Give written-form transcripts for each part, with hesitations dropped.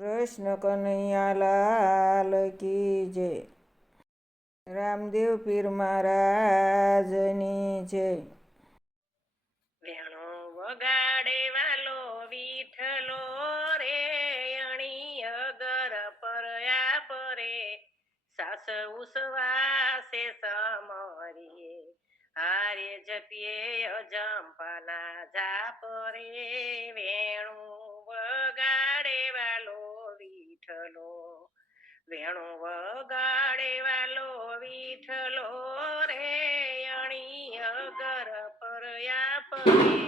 કૃષ્ણ કનૈયા લાલ કી જય. રામદેવ પીર મહારાજની જય. વેણો વગાડે વાલો વિઠલો રે, અણી અગર પરયા પરે, સાસ ઉસવાસે સમરીએ, હારે જપીએ અજંપાના જાપ રે, વેણું વગાડે વાલો વિઠલો, વેણું વગાડે વાલો વિઠલો રે, અણી અગર પરયા પરે,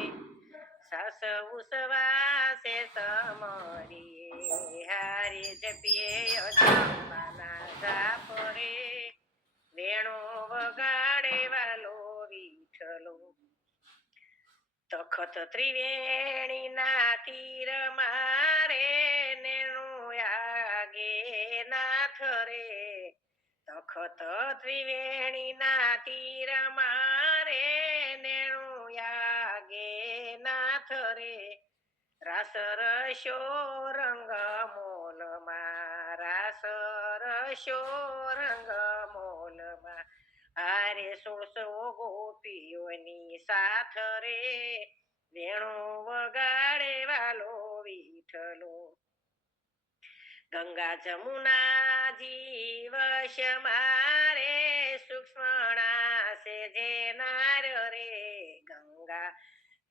સાસ ઉસવાસે સમરીએ, હારે જપીએ અજંપાના જાપ રે, વેણું વગાડે વાલો વિઠલો. તખત ત્રિવેણી ના તીર મારે, નેણું આગે નાથ રે, તખત ત્રિવેણી ના તીર મારે, નેણું આગે નાથ રે, રાસ રસ્યો રંગ મોલમાં, રાસ રસ્યો રંગ મોલમાં, હારે 16 ગોપીઓની સાથ રે, વેણું વગાડે વાલો વિઠલો. ગંગા જમુના જીવશ મારે, સૂક્ષ્મણા સે જે નાર રે, ગંગા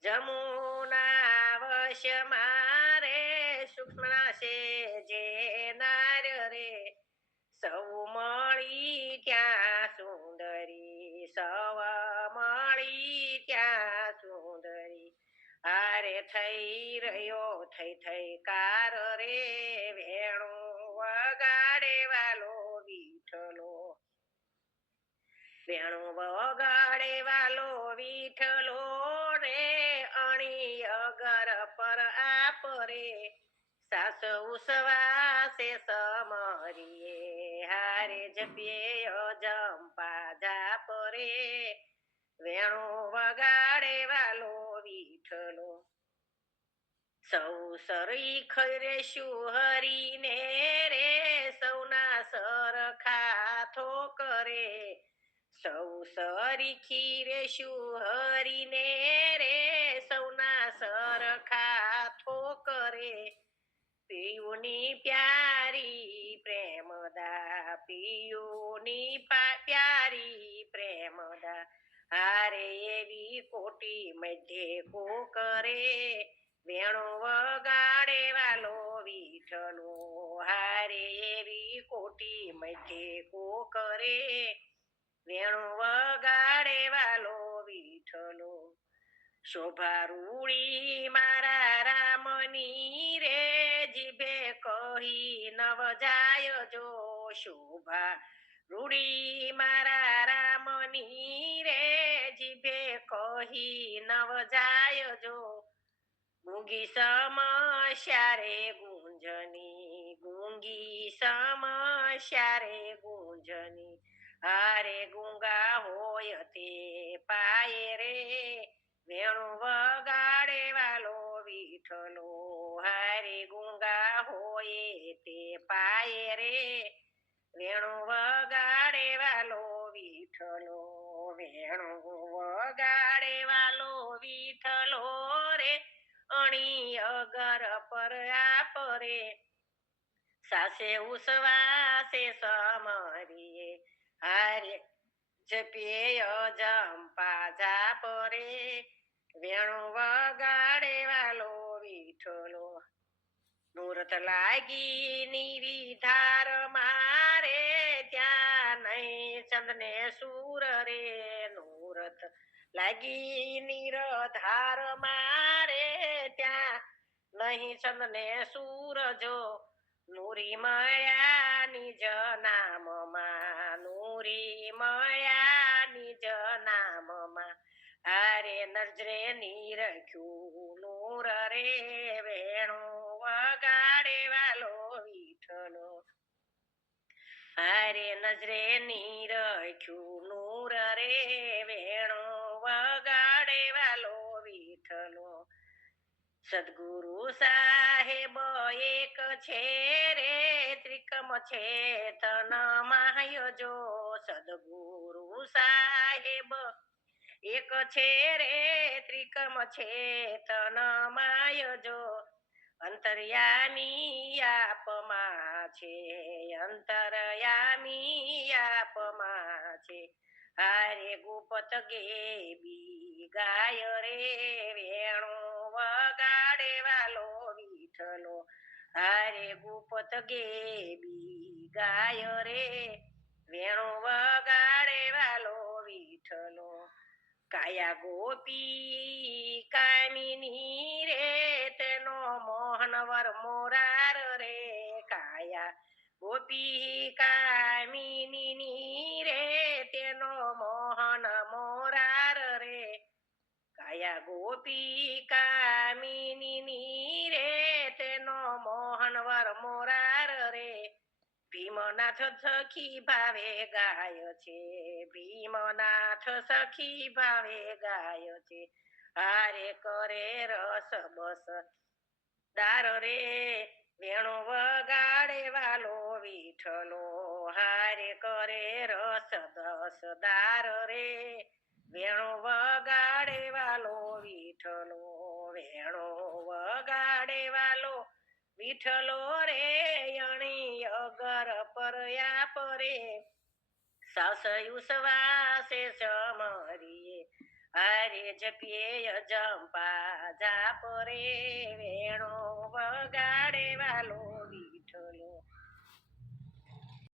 જમુના વશ મારે, સૂક્ષ્મણા સે જે નાર રે, સૌ મળી ત્યાં સુંદરી, સૌ મળી ત્યાં સુંદરી, હારે થઈ રહ્યો થઈ કાર રે, વેણું વગાડે વાલો વિઠલો, વેણું વગાડે વાલો વિઠલો રે, અણી અગર પર આપરે, સાસ ઉસવાસે સમરીએ, હારે જપીએ અજંપા જાપ રે, વેણું વગાડે વાલો વિઠલો. સૌ સરીખ રેશું હરીને રે, સૌના સરખા થોકરે, સૌ સરીખી રેશું હરીને રે, સૌના સરખા થોકરે, પિયુની પ્યારી પ્રેમદા, પિયુની પ્યારી પ્રેમદા, હારે એવી કોટી મધ્યે કોકરે, વેણું વગાડે વાલો વિઠલો, હારે એવી કોટી મધ્યે કોકરે, વેણું વગાડે વાલો વિઠલો. શોભા રૂડી મારા રામની રે, જીભે કહી નવ જાય જો, શોભા રૂડી મારા રામની રે, જીભે કહી નવ જાય જો, ગુંગી સમસ્યા રે ગુંજની, ગુંગી સમસ્યા રે ગુંજની, હારે ગુંગા હોય તે પાયે રે, વેણું વગાડે વાલો વિઠલો, હારે ગુંગા હોય તે પાયે રે, વેણું વગાડે વાલો વિઠલો, વેણું વગાડે વાલો વિઠલો રે, અણી અગર પર આપરે, સાસે ઉસવાસે સમરીએ, હારે જપીએ અજંપા જાપ રે, વેણું વગાડે વાલો વિઠલો. મૂર્ત લાગી નિરીધાર મારે, ત્યાં નહીં ચંદને સૂર રે, મૂર્ત લાગી નિરધાર મારે, ત્યાં નહીં ચંદને સૂરજો, નૂરી મળ્યા નિજ નામમાં, નૂરી મળ્યા નિજ નામમાં, હારે નજરે નીરખ્યું નૂર રે, વેણું વગાડે વાલો વિઠલો, હારે નજરે નીરખ્યું નૂર રે, વેણું વગાડે વાલો વિઠલો. સદગુરુ સાહેબ એક છે રે ત્રિકમ છે તન માય જો સદગુરુ સાહેબ એક છે રે ત્રિકમ છે તન માય જો અંતર્યામી આપમાં છે અંતર્યામી આપમાં છે હારે ગુપત ગેબી ગાય રે વેણુ વગાડે વાલો વિઠલો હારે ગુપત ગેબી ગાય રે વેણુ વગાડે વાલો વિઠલો કાયા ગોપી કામિની રે તેનો મોહનવર મોરાર રે કાયા ગોપી કામિની રે તેનો મોહન મોરાર રે કાયા ગોપી કામિની રે તેનો મોહનવર મોરાર રે ભીમનાથ સખી ભાવે ગાય છે ભીમનાથ સખી ભાવે ગાય છે હારે કરે રસ બસ દાર રે વેણુ વગાડે વાલો વિઠલો હારે કરે રસ દસ દાર રે વેણુ વગાડે વાલો વિઠલો વેણુ વગાડે વાલો વિઠલો રે અણી અગર પરયા પરે સાસયુ સવાસે સમરીએ હારે જપીએ જંપા જા પરે વેણો વગાડે વાલો